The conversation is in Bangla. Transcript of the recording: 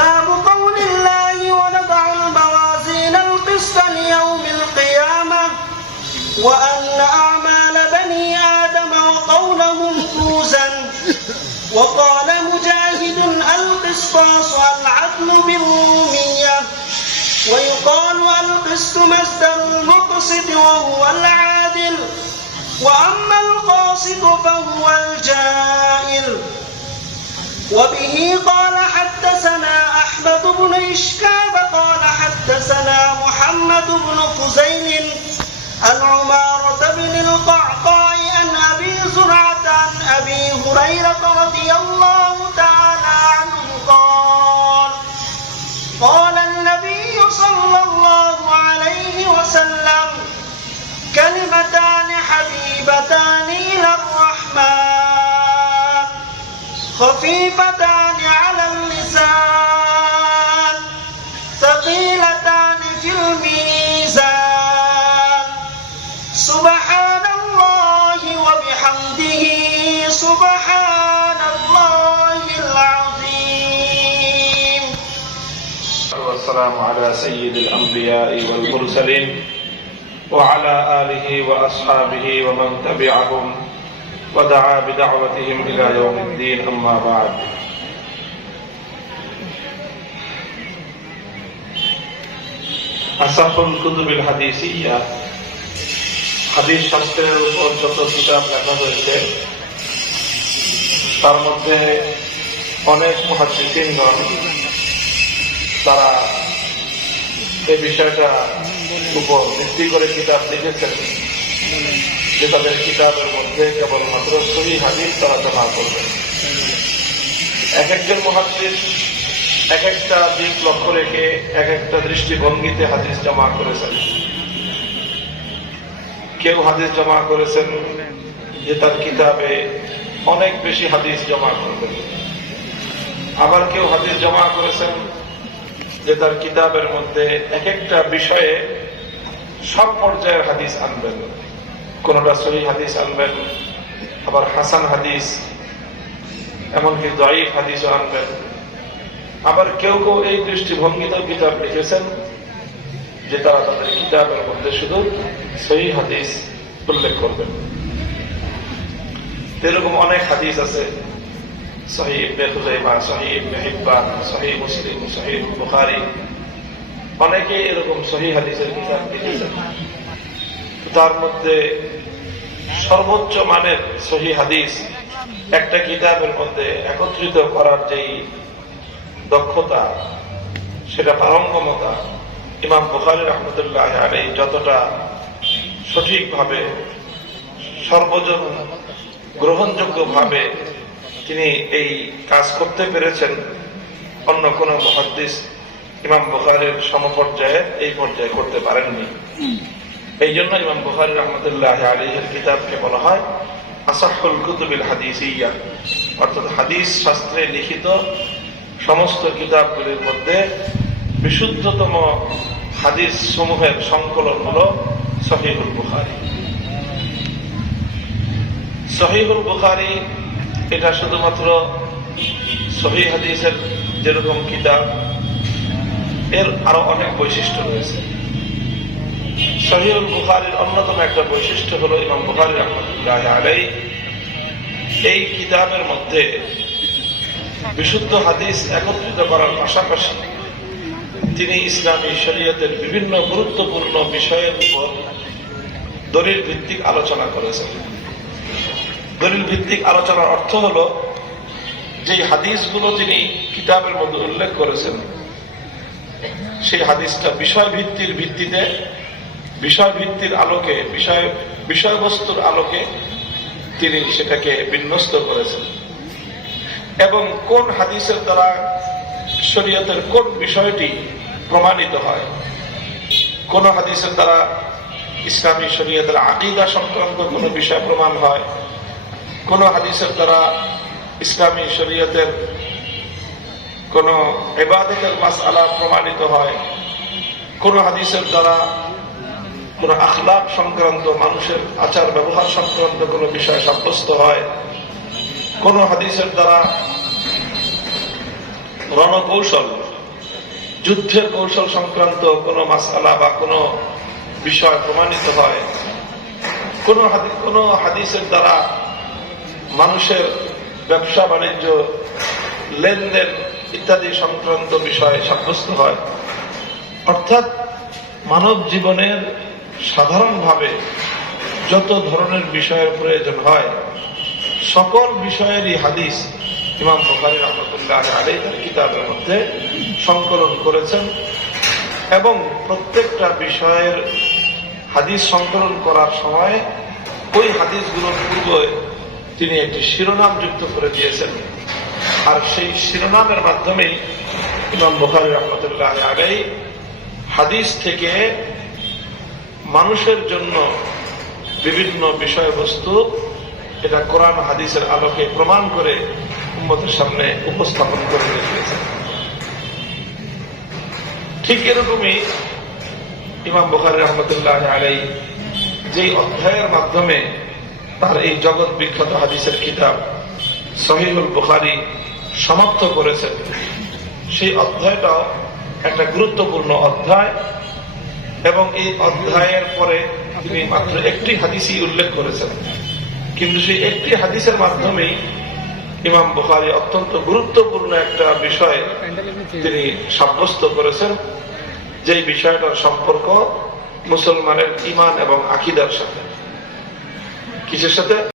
باب قول الله ونضع الموازين القسط ليوم القيامة وأن أعمال بني آدم وقولهم توزن وقال مجاهد القسطاس العدل بالرومية ويقال القسط مصدر المقسط وهو العادل وأما القاسط فهو الجائر وبه قال أحمد بن إشكاب قال حدثنا محمد بن فزيل عن عمارة بن القعقاع عن أبي زرعة عن أبي هريرة رضي الله تعالى عنه قال قال النبي صلى الله عليه وسلم كلمتان حبيبتان إلى الرحمن خفيفتان والسلام على سيد الأنبياء والمرسلين وعلى آله وأصحابه ومن تبعهم ودعا بدعوتهم إلى يوم الدين أما بعد أصح الكتب الحديثية হাদিস শাস্ত্রের উপর যত কিতাব লেখা হয়েছে তার মধ্যে অনেক মহাচিসিনগণ তারা এই বিষয়টা উপর ভিত্তি করে কিতাব লিখেছেন, যে তাদের কিতাবের মধ্যে কেবলমাত্র সহি হাদিস তারা জমা করবেন। এক একজন মহাদিস এক একটা দিক লক্ষ্য রেখে এক একটা দৃষ্টিভঙ্গিতে হাদিস জমা করেছেন। কেউ হাদিস জমা করেছেন যে তার কিতাবে অনেক বেশি হাদিস জমা করবেন। আবার কেউ হাদিস জমা করেছেন যে তার কিতাবের মধ্যে এক একটা বিষয়ে সব পর্যায়ের হাদিস আনবেন। কোনটা সহি হাদিস আনবেন, আবার হাসান হাদিস, এমনকি দয়ীফ হাদিসও আনবেন। আবার কেউ কেউ এই দৃষ্টিভঙ্গিতেও কিতাব লিখেছেন যে তারা তাদের কিতাবের মধ্যে শুধু সহি হাদিস উল্লেখ করবেন। এরকম অনেক হাদিস আছে। মুসলিম অনেকে এরকম হাদিসের কিতাব তার মধ্যে সর্বোচ্চ মানের সহি হাদিস একটা কিতাবের মধ্যে একত্রিত করার যেই দক্ষতা, সেটা পারঙ্গমতা, ইমাম বুখারি রহমতুল্লাহ আলী যতটা সঠিকভাবে সর্বজন গ্রহণযোগ্যভাবে তিনি এই কাজ করতে পেরেছেন অন্য কোন মহাদিস ইমাম বুখারের সমপর্যায়ে এই পর্যায়ে করতে পারেননি। এই জন্য ইমাম বুখারি রহমতুল্লাহ আলীর কিতাবকে বলা হয় আসাফুল কুতুবিল হাদিস ইয়া অর্থাৎ হাদিস শাস্ত্রে লিখিত সমস্ত কিতাবগুলির মধ্যে বিশুদ্ধতম হাদিস সমূহের সংকলন হল সহিহুল বুখারি। সহিহুল বুখারি এটা শুধুমাত্র সহি হাদিসের যেরকম কিতাব, এর আরও অনেক বৈশিষ্ট্য রয়েছে। সহিউল বুখারির অন্যতম একটা বৈশিষ্ট্য হল ইমাম বুখারি রহমতুল্লাহ আলাই এই কিতাবের মধ্যে বিশুদ্ধ হাদিস একত্রিত করার পাশাপাশি তিনি ইসলামী শরীয়তের বিভিন্ন গুরুত্বপূর্ণ বিষয়ের উপর দলিল ভিত্তিক আলোচনা করেছেন। দলিল ভিত্তিক আলোচনার অর্থ হল যে হাদিসগুলো তিনি কিতাবের মধ্যে উল্লেখ করেছেন, সেই হাদিসটা বিষয় ভিত্তির ভিত্তিতে বিষয় ভিত্তির আলোকে, বিষয়, বিষয়বস্তুর আলোকে তিনি সেটাকে বিন্যস্ত করেছেন। এবং কোন হাদিসের দ্বারা শরীয়তের কোন বিষয়টি প্রমাণিত হয়? কোন হাদিসের দ্বারা ইসলামী শরীয়তের আকিদা সংক্রান্ত কোন বিষয় প্রমাণ হয়? কোন হাদিসের দ্বারা ইসলামী শরীয়তের কোন এবাদতের মাস আলা প্রমাণিত হয়, কোন হাদিসের দ্বারা কোন আখলাপ সংক্রান্ত, মানুষের আচার ব্যবহার সংক্রান্ত কোন বিষয় সাব্যস্ত হয়, কোন হাদিসের দ্বারা রণকৌশল, যুদ্ধের কৌশল সংক্রান্ত কোনো মাসালা বা কোনো বিষয় প্রমাণিত হয়, কোনো হাদি- কোনো হাদিসের দ্বারা মানুষের ব্যবসা বাণিজ্য, লেনদেন ইত্যাদি সংক্রান্ত বিষয়ে সাব্যস্ত হয়। অর্থাৎ মানব জীবনের সাধারণভাবে যত ধরনের বিষয়ের প্রয়োজন হয়, সকল বিষয়েরই হাদিস ইমাম বুখারী রহমতুল্লাহ আলী তার কিতাবের মধ্যে সংকলন করেছেন এবং প্রত্যেকটা বিষয়ের হাদিস সংকলন করার সময় ওই হাদিসগুলোর পূর্বে তিনি একটি শিরোনাম যুক্ত করে দিয়েছেন। আর সেই শিরোনামের মাধ্যমেই ইমাম বুখারী রহমতুল্লাহ আলাই হাদিস থেকে মানুষের জন্য বিভিন্ন বিষয়বস্তু এটা কোরআন হাদিসের আলোকে প্রমাণ করে উম্মতের সামনে উপস্থাপন করে রেখেছেন ঠিক এরকমই ইমাম বুখারী রহমতুল্লাহ আলাই যেই অধ্যায়ের মাধ্যমে তার এই জগৎ বিখ্যাত হাদিসের কিতাব সহিহুল বুখারী সমাপ্ত করেছেন। সেই অধ্যায়টাও একটা গুরুত্বপূর্ণ অধ্যায় এবং এই অধ্যায়ের পরে তিনি মাত্র একটি হাদিসই উল্লেখ করেছেন। কিন্তু সেই একটি হাদিসের মাধ্যমেই ইমাম বুখারী অত্যন্ত গুরুত্বপূর্ণ একটা বিষয় তিনি সাব্যস্ত করেছেন, যেই বিষয়টার সম্পর্ক মুসলমানের ইমান এবং আকিদার সাথে। কিসের সাথে?